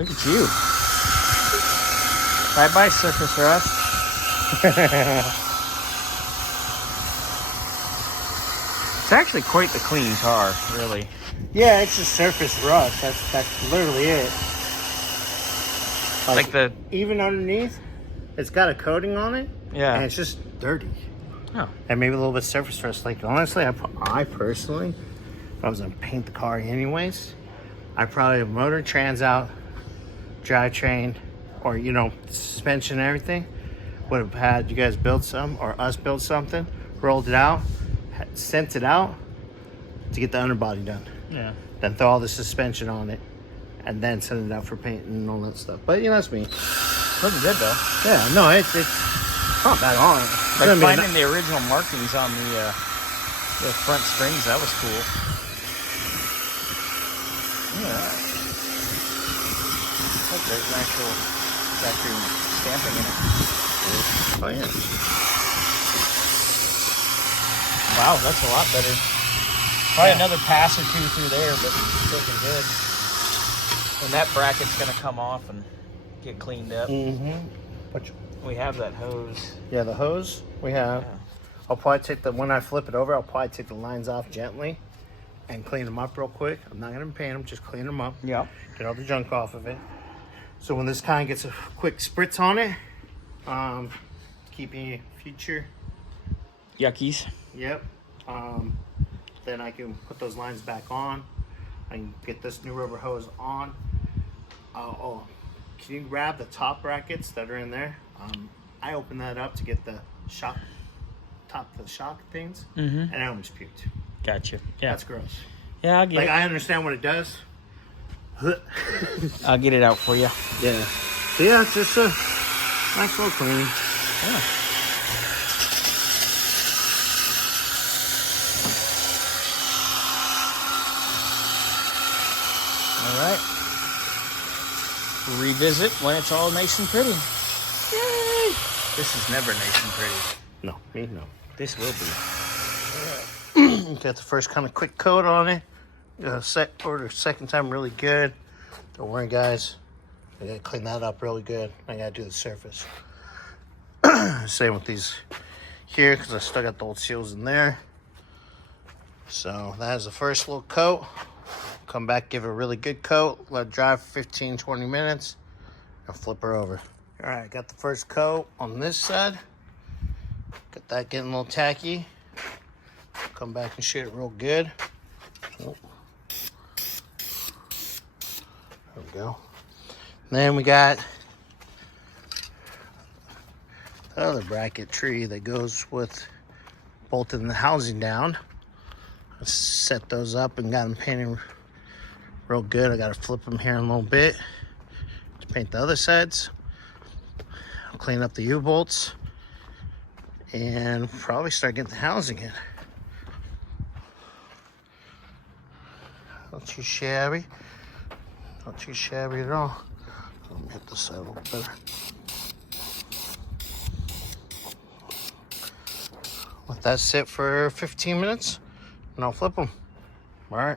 Look at you. Bye-bye, surface rust. It's actually quite the clean car, really. Yeah, it's just surface rust. That's literally it. Like the... Even underneath, it's got a coating on it. Yeah. And it's just dirty. Oh. And maybe a little bit surface rust. Like, honestly, I personally, if I was going to paint the car anyways, I'd probably have motor, trans out, drivetrain, or, you know, suspension and everything. Would have had you guys build some, or us build something, rolled it out, sent it out to get the underbody done. Yeah. Then throw all the suspension on it, and then send it out for paint and all that stuff. But, you know, that's me. Looking good, though. Yeah, no, it's not bad on. Like finding the original markings on the front springs, that was cool. Yeah. Like there's an actual factory stamping in it. Oh, yeah. Wow, that's a lot better. Probably another pass or two through there, but looking good. And that bracket's going to come off and get cleaned up. Mm-hmm. We have that hose. Yeah, the hose we have. Yeah. I'll probably take when I flip it over, I'll probably take the lines off gently and clean them up real quick. I'm not going to paint them, just clean them up. Yeah. Get all the junk off of it. So when this kind of gets a quick spritz on it, keep any future Yuckies. Yep. Then I can put those lines back on. I can get this new rubber hose on. Oh, can you grab the top brackets that are in there? I opened that up to get the shock things, and I almost puked. Gotcha. Yeah. That's gross. Yeah, I'll get it. I understand what it does. I'll get it out for you. Yeah. So yeah, it's just a nice little clean. Yeah. All right. Revisit when it's all nice and pretty. Yay! This is never nice and pretty. No, me no. This will be. Got the first kind of quick coat on it. Second time really good. Don't worry, guys. I gotta clean that up really good. I gotta do the surface. Same with these here because I still got the old seals in there. So that is the first little coat. Come back, give it a really good coat. Let it dry for 15-20 minutes. And flip her over. All right, got the first coat on this side. Got that getting a little tacky. Come back and shit it real good. Oh. There we go. Then we got the other bracket tree that goes with bolting the housing down. I set those up and got them painted real good. I got to flip them here in a little bit to paint the other sides. I'll clean up the U-bolts and probably start getting the housing in. Not too shabby. Not too shabby at all. Let me hit this side a little better. Let that sit for 15 minutes and I'll flip them. All right.